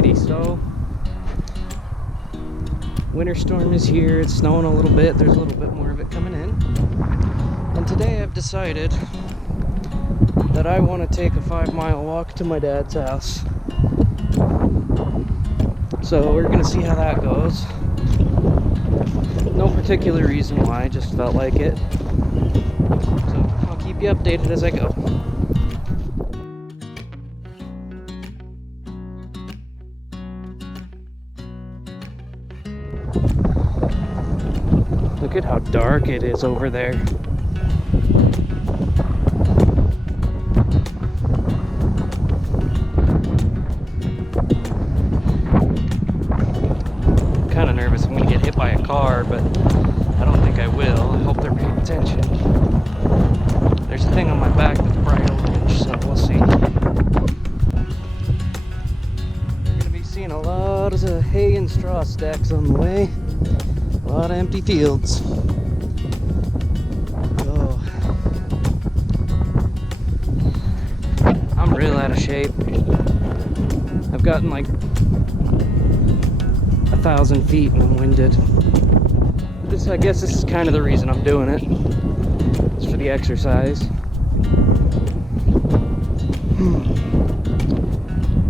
Alrighty, so winter storm is here. It's snowing a little bit. There's a little bit more of it coming in. And today I've decided that I want to take a 5-mile walk to my dad's house. So we're gonna see how that goes. No particular reason why, just felt like it. So I'll keep you updated as I go. Look at how dark it is over there. I'm kind of nervous I'm going to get hit by a car, but I don't think I will. I hope they're paying attention. There's a thing on my back that's bright orange, so we'll see. We're going to be seeing a lot of hay and straw stacks on the way. A lot of empty fields. Oh. I'm real out of shape. I've gotten like 1,000 feet and I'm winded. I guess this is kind of the reason I'm doing it. It's for the exercise.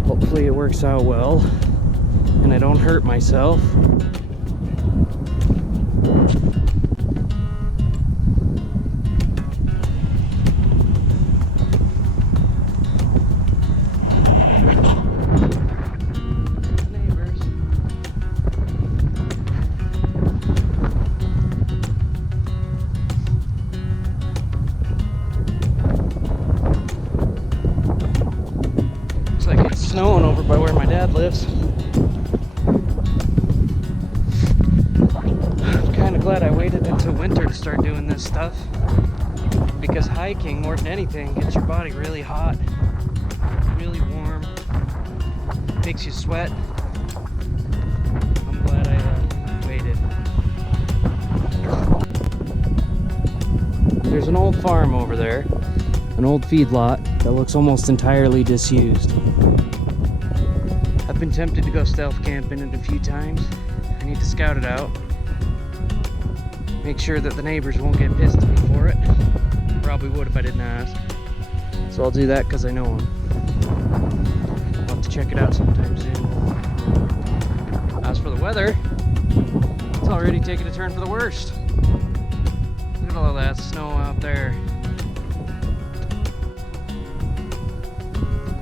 Hopefully it works out well and I don't hurt myself. Snowing over by where my dad lives. I'm kind of glad I waited until winter to start doing this stuff, because hiking more than anything gets your body really hot, really warm, makes you sweat. I'm glad I waited. There's an old farm over there, an old feedlot that looks almost entirely disused. I've been tempted to go stealth camping it a few times. I need to scout it out. Make sure that the neighbors won't get pissed at me for it. Probably would if I didn't ask. So I'll do that because I know them. I'll have to check it out sometime soon. As for the weather, it's already taking a turn for the worst. Look at all that snow out there.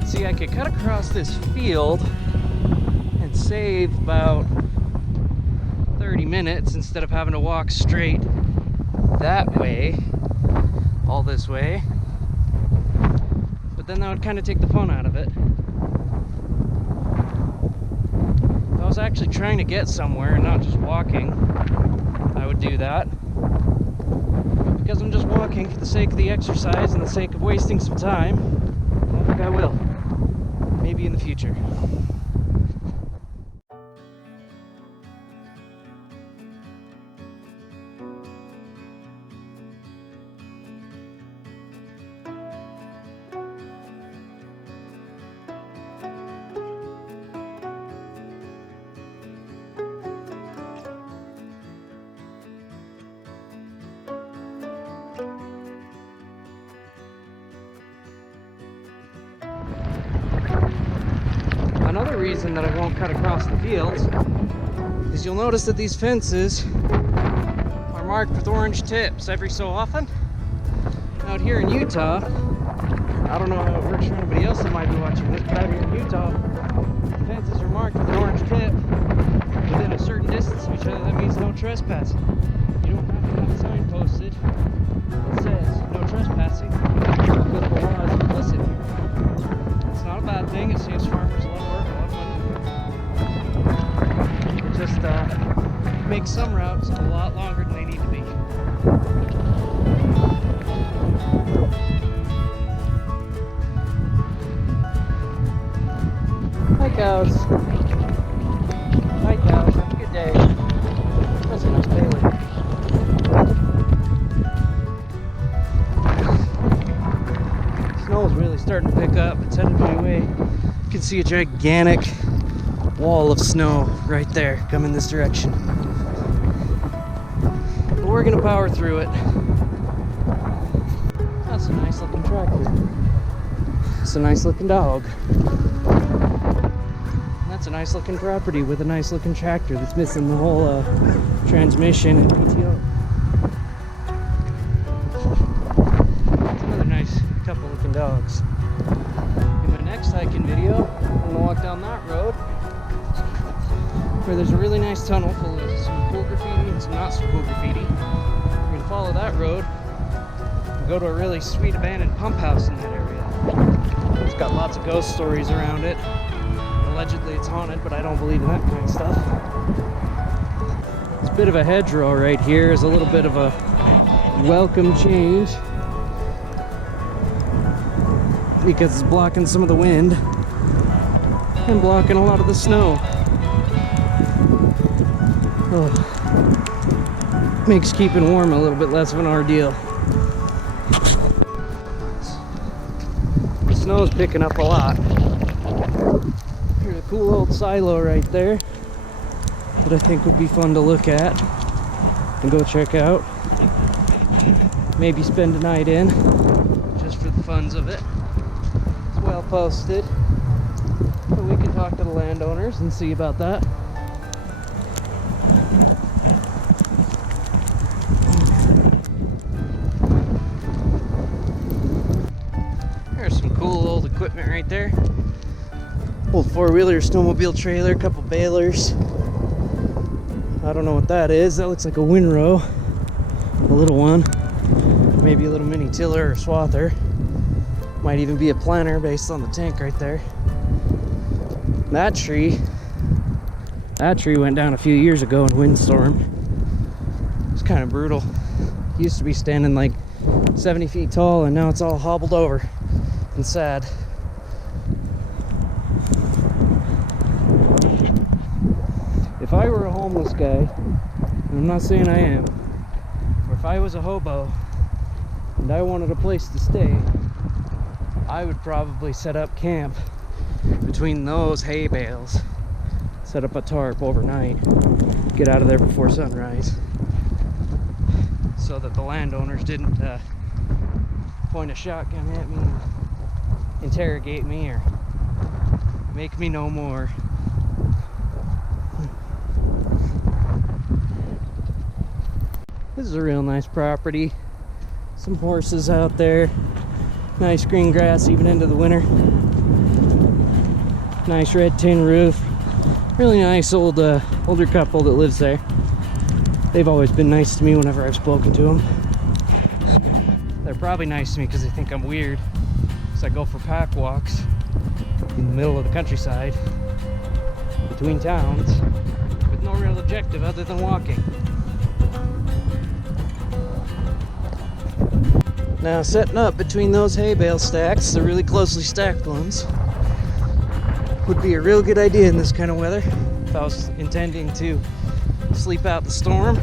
See, I could cut across this field and save about 30 minutes instead of having to walk straight that way, all this way. But then that would kind of take the fun out of it. If I was actually trying to get somewhere and not just walking, I would do that. But because I'm just walking for the sake of the exercise and the sake of wasting some time, I don't think I will. Maybe in the future. Another reason that I won't cut across the fields is you'll notice that these fences are marked with orange tips every so often. Out here in Utah, I don't know how it works for anybody else that might be watching this, but out here in Utah, the fences are marked with an orange tip within a certain distance of each other. That means no trespassing. You don't have to have a sign posted that says no trespassing. Because the law is implicit here. It's not a bad thing. It saves farmers a lot of work. It just makes some routes a lot longer than they need to be. Hi cows. Hi cows. Have a good day. That's a nice Bailey. Snow's really starting to pick up. It's headed my way. You can see a gigantic wall of snow right there coming this direction. But we're gonna power through it. That's a nice looking tractor. It's a nice looking dog. That's a nice looking property with a nice looking tractor that's missing the whole transmission and PTO. It's another nice couple looking dogs. In my next hiking video, I'm gonna walk down that road where there's a really nice tunnel full of some cool graffiti and some not so cool graffiti. We're gonna follow that road and go to a really sweet abandoned pump house in that area. It's got lots of ghost stories around it. Allegedly it's haunted, but I don't believe in that kind of stuff. It's a bit of a hedgerow right here. Is a little bit of a welcome change because it's blocking some of the wind and blocking a lot of the snow. Oh. Makes keeping warm a little bit less of an ordeal. The snow's picking up a lot. Here's a cool old silo right there that I think would be fun to look at and go check out. Maybe spend a night in just for the funs of it. It's well posted, but we can talk to the landowners and see about that. There's some cool old equipment right there. Old four-wheeler, snowmobile trailer, a couple balers. I don't know what that is. That looks like a windrow. A little one. Maybe a little mini tiller or swather. Might even be a planter based on the tank right there. That tree went down a few years ago in windstorm. It's kind of brutal. It used to be standing like 70 feet tall, and now it's all hobbled over and sad. If I were a homeless guy, and I'm not saying I am, or if I was a hobo and I wanted a place to stay, I would probably set up camp between those hay bales, set up a tarp overnight, get out of there before sunrise, so that the landowners didn't point a shotgun at me and interrogate me or make me no more. This is a real nice property. Some horses out there. Nice green grass even into the winter. Nice red tin roof. Really nice older couple that lives there. They've always been nice to me whenever I've spoken to them. They're probably nice to me because they think I'm weird. So I go for pack walks in the middle of the countryside between towns with no real objective other than walking. Now setting up between those hay bale stacks, the really closely stacked ones, would be a real good idea in this kind of weather if I was intending to sleep out the storm,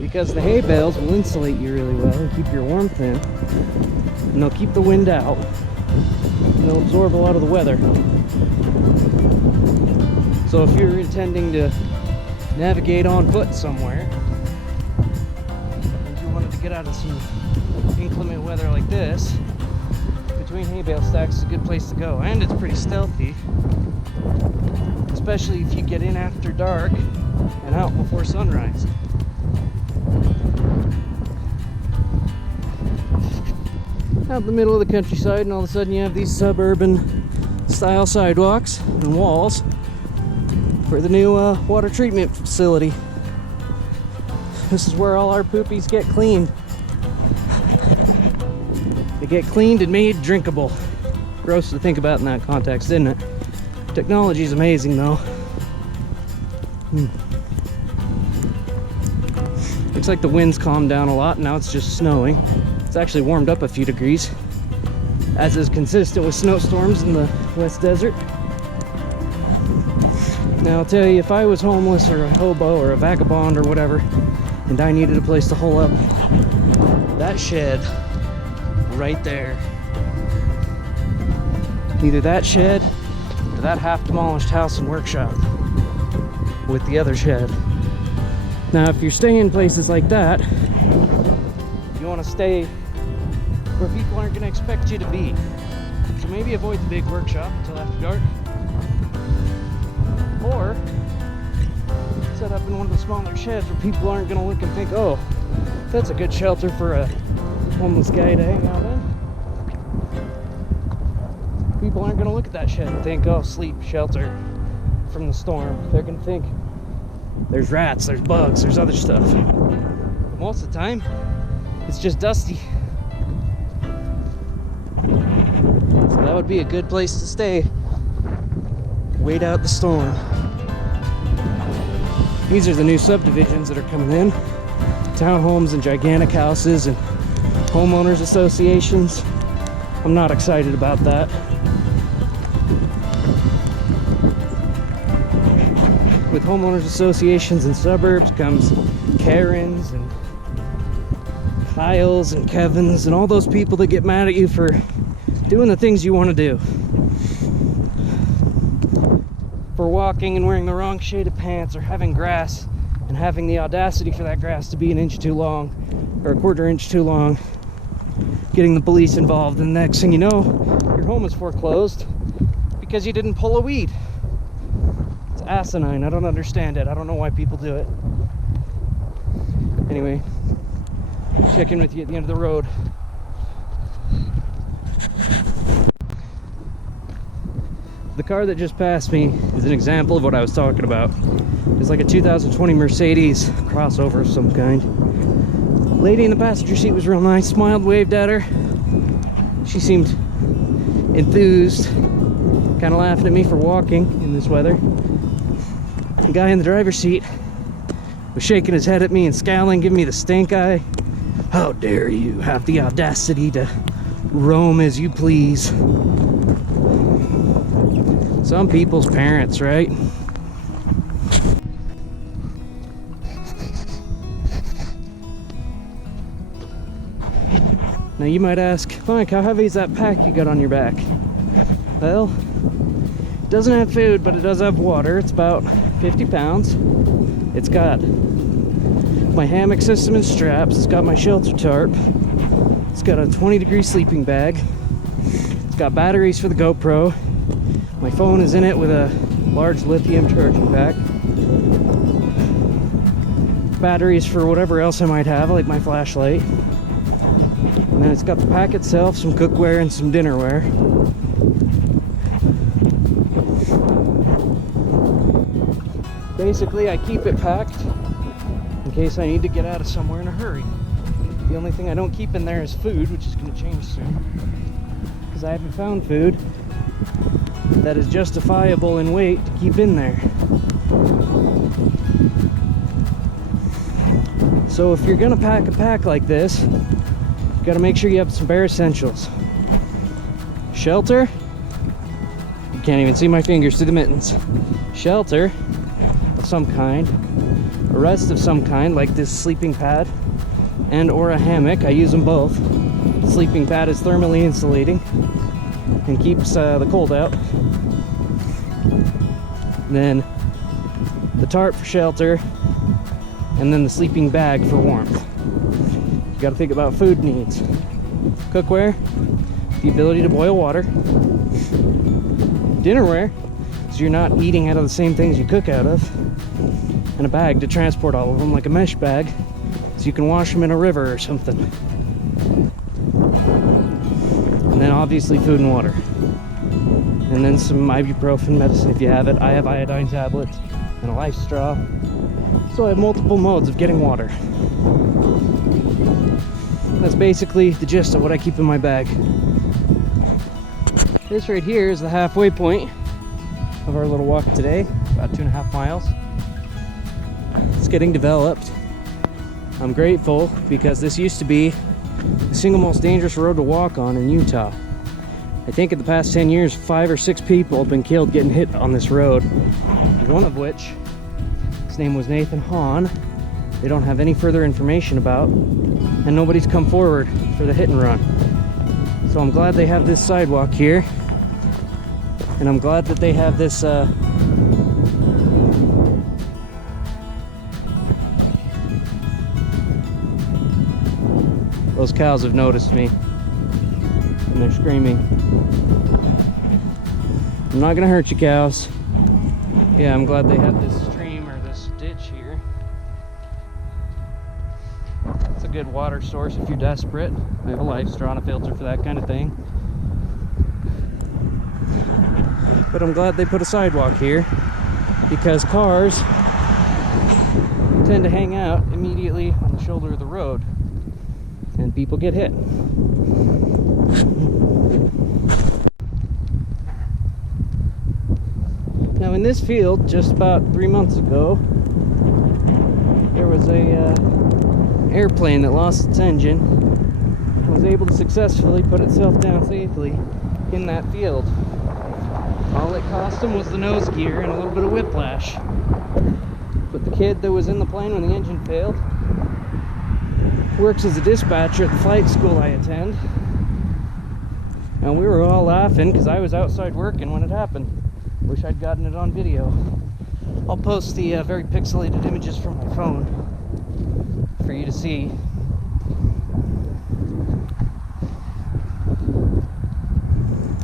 because the hay bales will insulate you really well and keep your warmth in, and they'll keep the wind out and they'll absorb a lot of the weather. So if you're intending to navigate on foot somewhere and you wanted to get out of some inclement weather like this, between hay bale stacks is a good place to go, and it's pretty stealthy, especially if you get in after dark and out before sunrise. Out in the middle of the countryside, and all of a sudden you have these suburban style sidewalks and walls for the new water treatment facility. This is where all our poopies get cleaned. They get cleaned and made drinkable. Gross to think about in that context, isn't it? Technology is amazing though. Looks like the wind's calmed down a lot, now it's just snowing. It's actually warmed up a few degrees, as is consistent with snowstorms in the West Desert. Now I'll tell you, if I was homeless or a hobo or a vagabond or whatever, and I needed a place to hole up, that shed right there, either that shed to that half-demolished house and workshop with the other shed. Now, if you're staying in places like that, you want to stay where people aren't going to expect you to be. So maybe avoid the big workshop until after dark. Or set up in one of the smaller sheds where people aren't going to look and think, oh, that's a good shelter for a homeless guy to hang out in. People aren't going to look at that shed and think, oh, sleep, shelter from the storm. They're going to think there's rats, there's bugs, there's other stuff. Most of the time, it's just dusty. So that would be a good place to stay. Wait out the storm. These are the new subdivisions that are coming in. Townhomes and gigantic houses and homeowners associations. I'm not excited about that. With homeowners associations and suburbs comes Karens and Kyles and Kevins and all those people that get mad at you for doing the things you want to do. For walking and wearing the wrong shade of pants, or having grass and having the audacity for that grass to be an inch too long or a quarter inch too long, getting the police involved, and the next thing you know, your home is foreclosed because you didn't pull a weed. It's asinine. I don't understand it. I don't know why people do it. Anyway, check in with you at the end of the road. The car that just passed me is an example of what I was talking about. It's like a 2020 Mercedes crossover of some kind. Lady in the passenger seat was real nice, smiled, waved at her. She seemed enthused, kind of laughing at me for walking in this weather. The guy in the driver's seat was shaking his head at me and scowling, giving me the stink eye. How dare you have the audacity to roam as you please. Some people's parents, right? Now you might ask, Mike, how heavy is that pack you got on your back? Well, it doesn't have food, but it does have water. It's about 50 pounds. It's got my hammock system and straps. It's got my shelter tarp. It's got a 20-degree sleeping bag. It's got batteries for the GoPro. My phone is in it with a large lithium charging pack. Batteries for whatever else I might have, like my flashlight. And then it's got the pack itself, some cookware and some dinnerware. Basically, I keep it packed in case I need to get out of somewhere in a hurry. The only thing I don't keep in there is food, which is going to change soon. Because I haven't found food that is justifiable in weight to keep in there. So if you're gonna pack a pack like this, you gotta make sure you have some bare essentials. Shelter. You can't even see my fingers through the mittens. Shelter of some kind. A rest of some kind, like this sleeping pad and or a hammock. I use them both. The sleeping pad is thermally insulating and keeps the cold out. Then the tarp for shelter, and then the sleeping bag for warmth. You got to think about food needs. Cookware, the ability to boil water. Dinnerware, so you're not eating out of the same things you cook out of. And a bag to transport all of them, like a mesh bag, so you can wash them in a river or something. And then obviously food and water. And then some ibuprofen medicine if you have it. I have iodine tablets and a life straw. So I have multiple modes of getting water. That's basically the gist of what I keep in my bag. This right here is the halfway point of our little walk today, about 2.5 miles. It's getting developed. I'm grateful because this used to be the single most dangerous road to walk on in Utah. I think in the past 10 years, 5 or 6 people have been killed getting hit on this road. One of which, his name was Nathan Hahn. They don't have any further information about, and nobody's come forward for the hit and run. So I'm glad they have this sidewalk here And I'm glad that they have this those cows have noticed me and they're screaming. I'm not gonna hurt you, cows. Yeah, I'm glad they have this stream or this ditch here. It's a good water source if you're desperate. I have a life straw and a filter for that kind of thing. But I'm glad they put a sidewalk here, because cars tend to hang out immediately on the shoulder of the road and people get hit. Now in this field, just about 3 months ago, there was a airplane that lost its engine and was able to successfully put itself down safely in that field. All it cost him was the nose gear and a little bit of whiplash. But the kid that was in the plane when the engine failed works as a dispatcher at the flight school I attend. And we were all laughing because I was outside working when it happened. Wish I'd gotten it on video. I'll post the very pixelated images from my phone for you to see.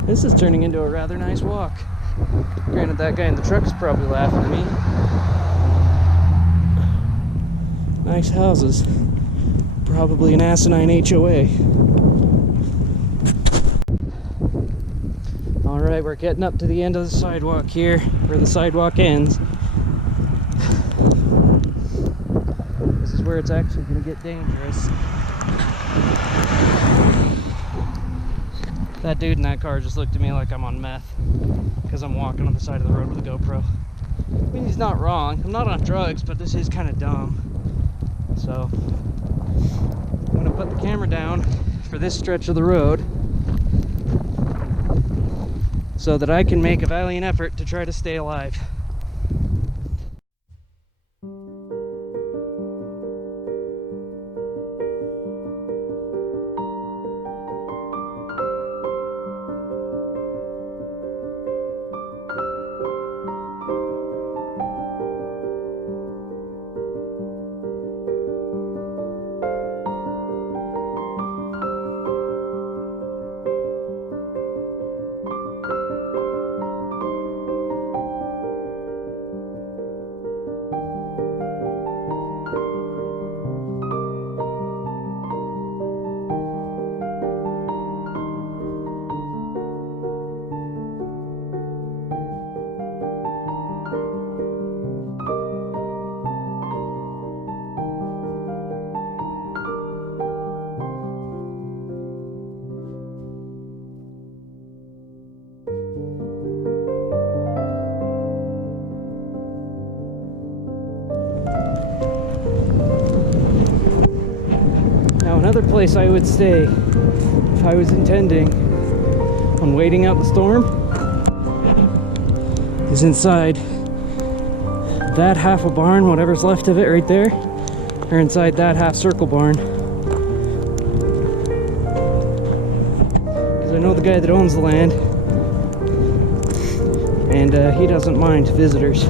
This is turning into a rather nice walk. Granted, that guy in the truck is probably laughing at me. Nice houses. Probably an asinine HOA. Alright, we're getting up to the end of the sidewalk here, where the sidewalk ends. This is where it's actually going to get dangerous. That dude in that car just looked at me like I'm on meth because I'm walking on the side of the road with a GoPro. I mean, he's not wrong. I'm not on drugs, but this is kind of dumb. So I'm going to put the camera down for this stretch of the road so that I can make a valiant effort to try to stay alive. Another place I would stay if I was intending on waiting out the storm is inside that half a barn, whatever's left of it right there, or inside that half circle barn. Because I know the guy that owns the land, and he doesn't mind visitors.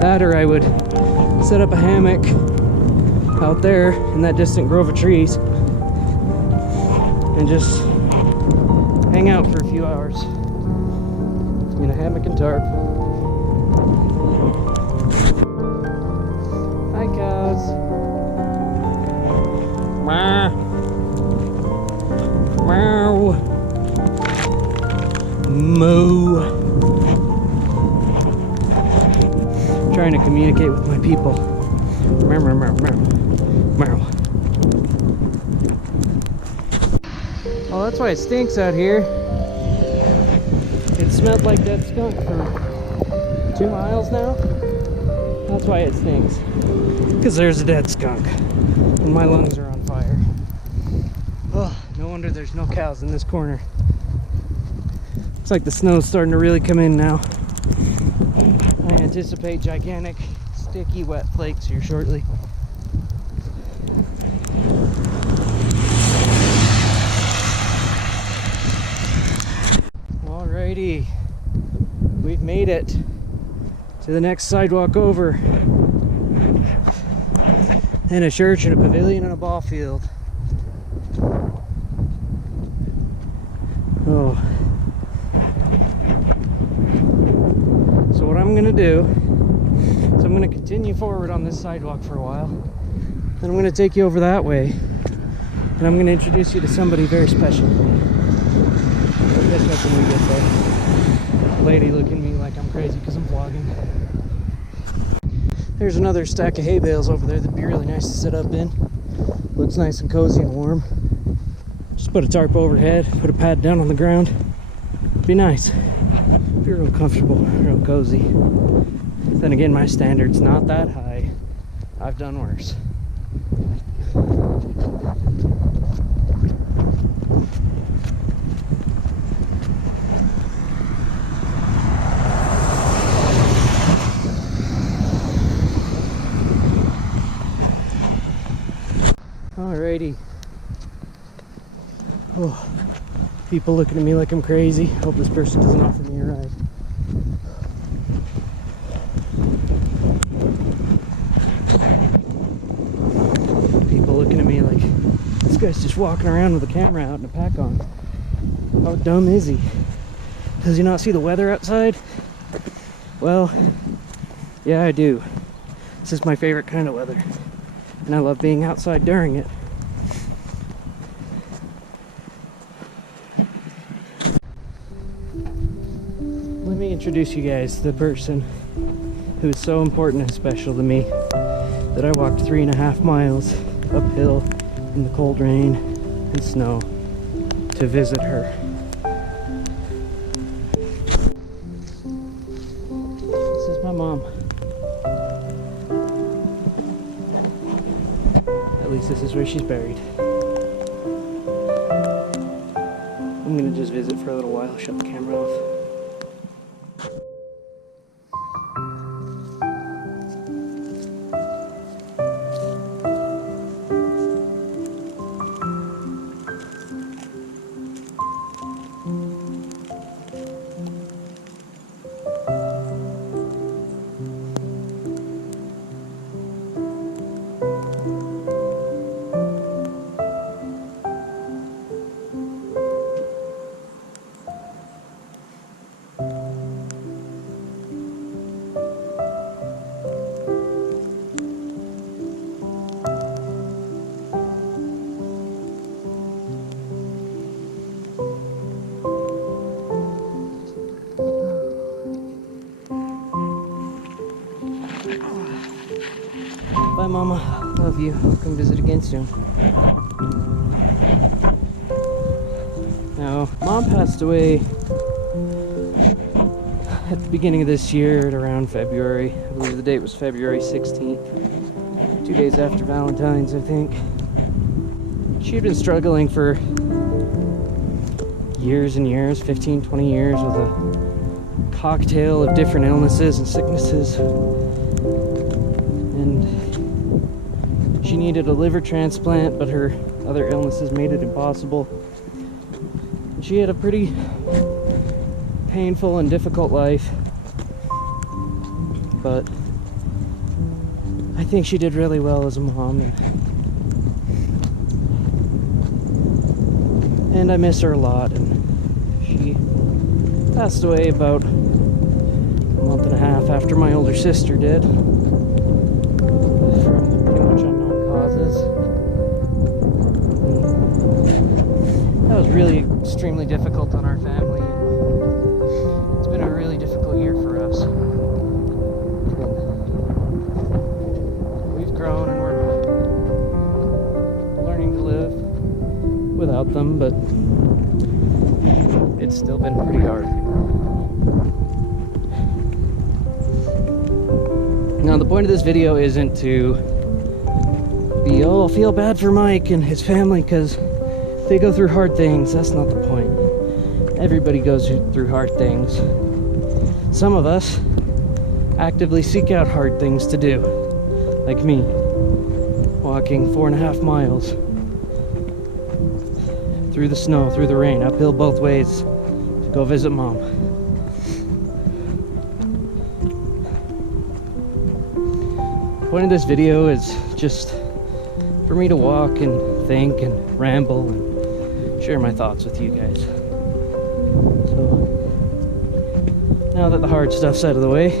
That, or I would set up a hammock out there in that distant grove of trees and just hang out for a few hours in a hammock and tarp. Hi, cows. Meow. Meow. Moo. Trying to communicate with my people. Meow, meow, meow, meow. Meow. Oh, that's why it stinks out here. It smelled like that skunk for 2 miles now. That's why it stinks. Because there's a dead skunk. And my lungs are on fire. Oh, no wonder there's no cows in this corner. Looks like the snow's starting to really come in now. I anticipate gigantic, sticky, wet flakes here shortly. Alrighty, we've made it to the next sidewalk over. And a church and a pavilion and a ball field. Oh. So what I'm gonna do is I'm gonna continue forward on this sidewalk for a while. Then I'm gonna take you over that way. And I'm gonna introduce you to somebody very special. I'll catch up when we get there. Lady looking at me like I'm crazy because I'm vlogging. There's another stack of hay bales over there that'd be really nice to sit up in. Looks nice and cozy and warm. Just put a tarp overhead, put a pad down on the ground. Be nice. Be real comfortable, real cozy. Then again, my standard's not that high. I've done worse. Alrighty. Oh, people looking at me like I'm crazy. Hope this person doesn't offer me a ride. People looking at me like, this guy's just walking around with a camera out and a pack on. How dumb is he? Does he not see the weather outside? Well, yeah, I do. This is my favorite kind of weather. And I love being outside during it. Let me introduce you guys to the person who is so important and special to me that I walked 3.5 miles uphill in the cold rain and snow to visit her. This is my mom. At least this is where she's buried. I'm gonna just visit for a little while, shut the camera off. Bye, Mama. Love you. Come visit again soon. Now, Mom passed away at the beginning of this year at around February. I believe the date was February 16th. 2 days after Valentine's, I think. She had been struggling for years and years, 15, 20 years, with a cocktail of different illnesses and sicknesses. And she needed a liver transplant, but her other illnesses made it impossible. And she had a pretty painful and difficult life, but I think she did really well as a mom, and I miss her a lot. And she passed away about a month and a half after my older sister did, from pretty much unknown causes. That was really extremely difficult on our family. It's been a really difficult year for us. We've grown and we're learning to live without them, but it's still been pretty hard. Now, the point of this video isn't to be, oh, feel bad for Mike and his family because they go through hard things. That's not the point. Everybody goes through hard things. Some of us actively seek out hard things to do, like me, walking 4.5 miles through the snow, through the rain, uphill both ways to go visit Mom. point of this video is just for me to walk and think and ramble and share my thoughts with you guys. So now that the hard stuff's out of the way,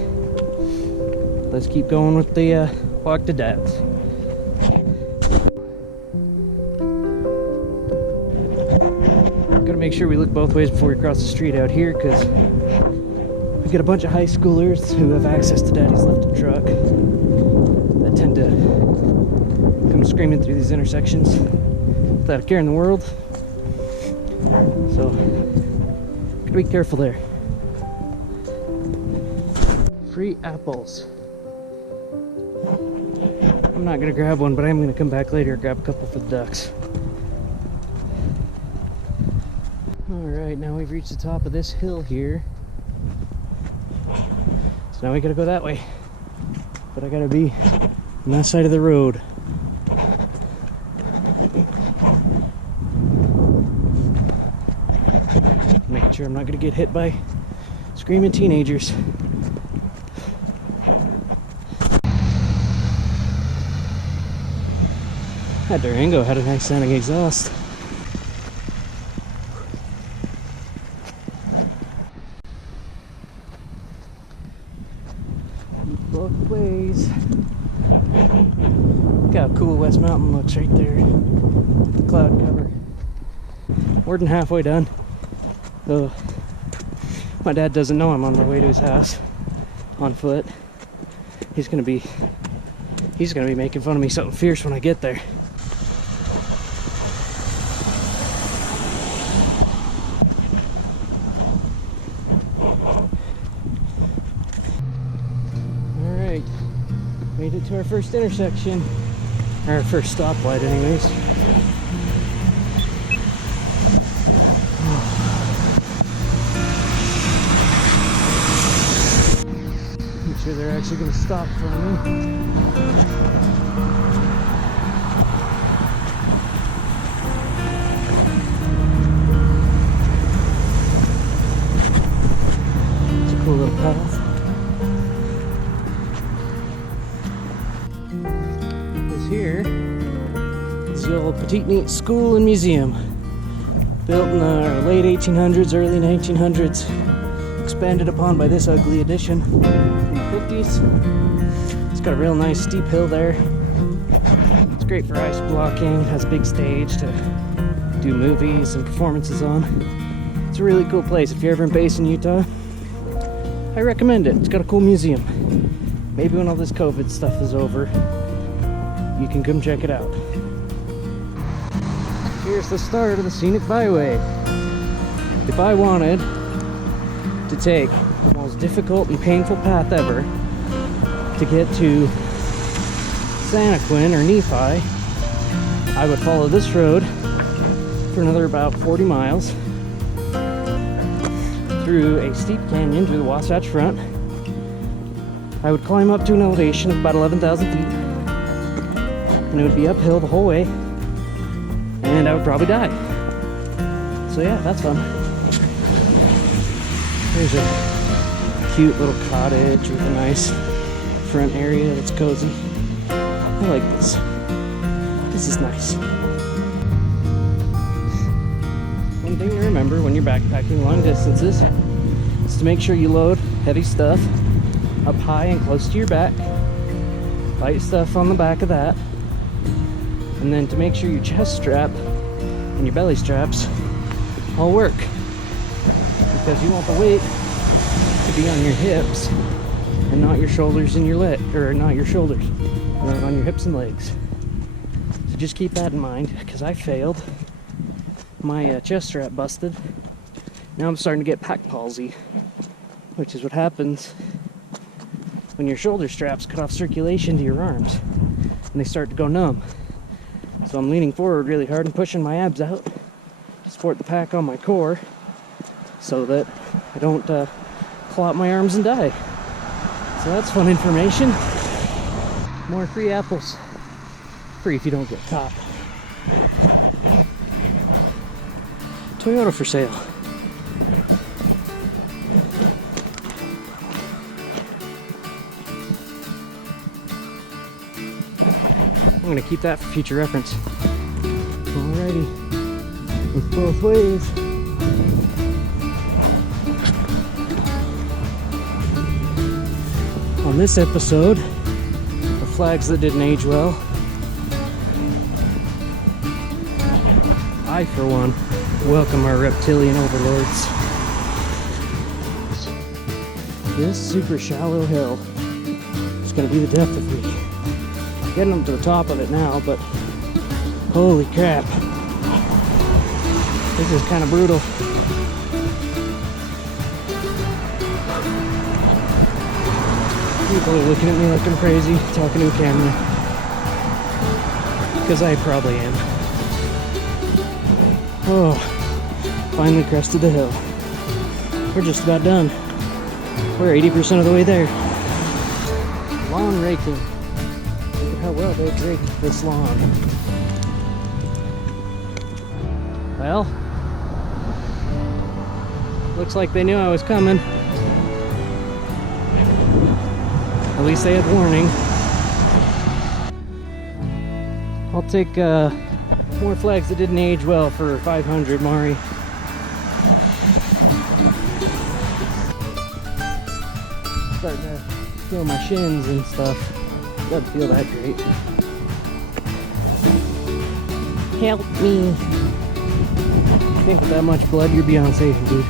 let's keep going with the walk to Dad's. Gotta make sure we look both ways before we cross the street out here, because we got a bunch of high schoolers who have access to Daddy's lifted truck that tend to come screaming through these intersections without a care in the world. So, gotta be careful there. Free apples. I'm not gonna grab one, but I'm gonna come back later and grab a couple for the ducks. Alright, now we've reached the top of this hill here. So now we gotta go that way. But I gotta be on that side of the road. Making sure I'm not gonna get hit by screaming teenagers. That Durango had a nice sounding exhaust. Both ways. Look how cool West Mountain looks right there with the cloud cover. More than halfway done. So my dad doesn't know I'm on my way to his house on foot. He's gonna be making fun of me something fierce when I get there. Alright, made it to our first intersection, or our first stoplight anyways. I'm sure they're actually going to stop for me. It's a cool little path. This here is the old Petite Neat School and Museum. Built in the late 1800s, early 1900s. Expanded upon by this ugly addition in the 50s. It's got a real nice steep hill there. It's great for ice blocking. It has a big stage to do movies and performances on. It's a really cool place. If you're ever in Basin, Utah, I recommend it. It's got a cool museum. Maybe when all this COVID stuff is over, you can come check it out. Here's the start of the scenic byway. If I wanted to take the most difficult and painful path ever to get to Santaquin or Nephi, I would follow this road for another about 40 miles through a steep canyon to the Wasatch Front. I would climb up to an elevation of about 11,000 feet, and it would be uphill the whole way, and I would probably die. So yeah, that's fun. There's a cute little cottage with a nice front area that's cozy. I like this. This is nice. One thing to remember when you're backpacking long distances is to make sure you load heavy stuff up high and close to your back. Light stuff on the back of that. And then to make sure your chest strap and your belly straps all work. Because you want the weight to be on your hips and not your shoulders and your not your shoulders, but on your hips and legs. So just keep that in mind, because I failed. My chest strap busted. Now I'm starting to get pack palsy, which is what happens when your shoulder straps cut off circulation to your arms and they start to go numb. So I'm leaning forward really hard and pushing my abs out to support the pack on my core, so that I don't claw up my arms and die. So that's fun information. More free apples. Free if you don't get caught. Toyota for sale. gonna keep that for future reference. Alrighty, it's both ways. On this episode of Flags That Didn't Age Well, I, for one, welcome our reptilian overlords. This super shallow hill is going to be the death of me. Getting them to the top of it now, but holy crap. This is kind of brutal. People are looking at me like I'm crazy, talking to a camera. Because I probably am. Oh, finally crested the hill. We're just about done. We're 80% of the way there. Lawn raking. Look at how well they've raked this lawn. Well, looks like they knew I was coming. At least they had warning. I'll take more flags that didn't age well for 500, Mari. Starting to feel my shins and stuff. Doesn't feel that great. Help me. I think with that much blood, you're beyond saving, dude.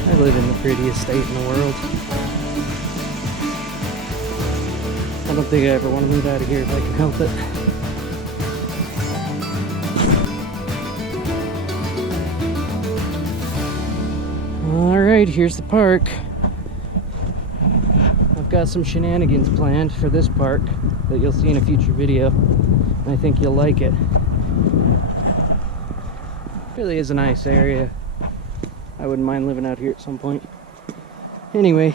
I live in the prettiest state in the world. I don't think I ever want to move out of here if I can help it. Alright, here's the park. I've got some shenanigans planned for this park that you'll see in a future video, and I think you'll like it. It really is a nice area. I wouldn't mind living out here at some point. Anyway,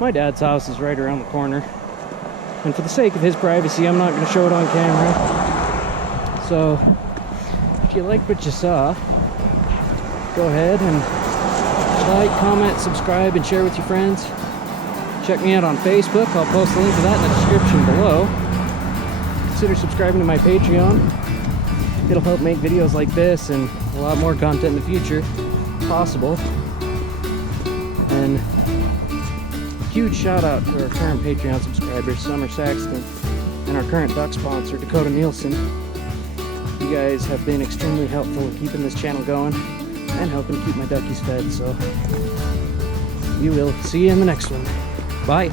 my dad's house is right around the corner. And for the sake of his privacy, I'm not going to show it on camera. So, if you liked what you saw, go ahead and like, comment, subscribe, and share with your friends. Check me out on Facebook. I'll post a link to that in the description below. Consider subscribing to my Patreon. It'll help make videos like this and a lot more content in the future possible. And huge shout out to our current Patreon subscribers, Summer Saxton, and our current duck sponsor, Dakota Nielsen. You guys have been extremely helpful in keeping this channel going and helping keep my duckies fed, so we will see you in the next one. Bye.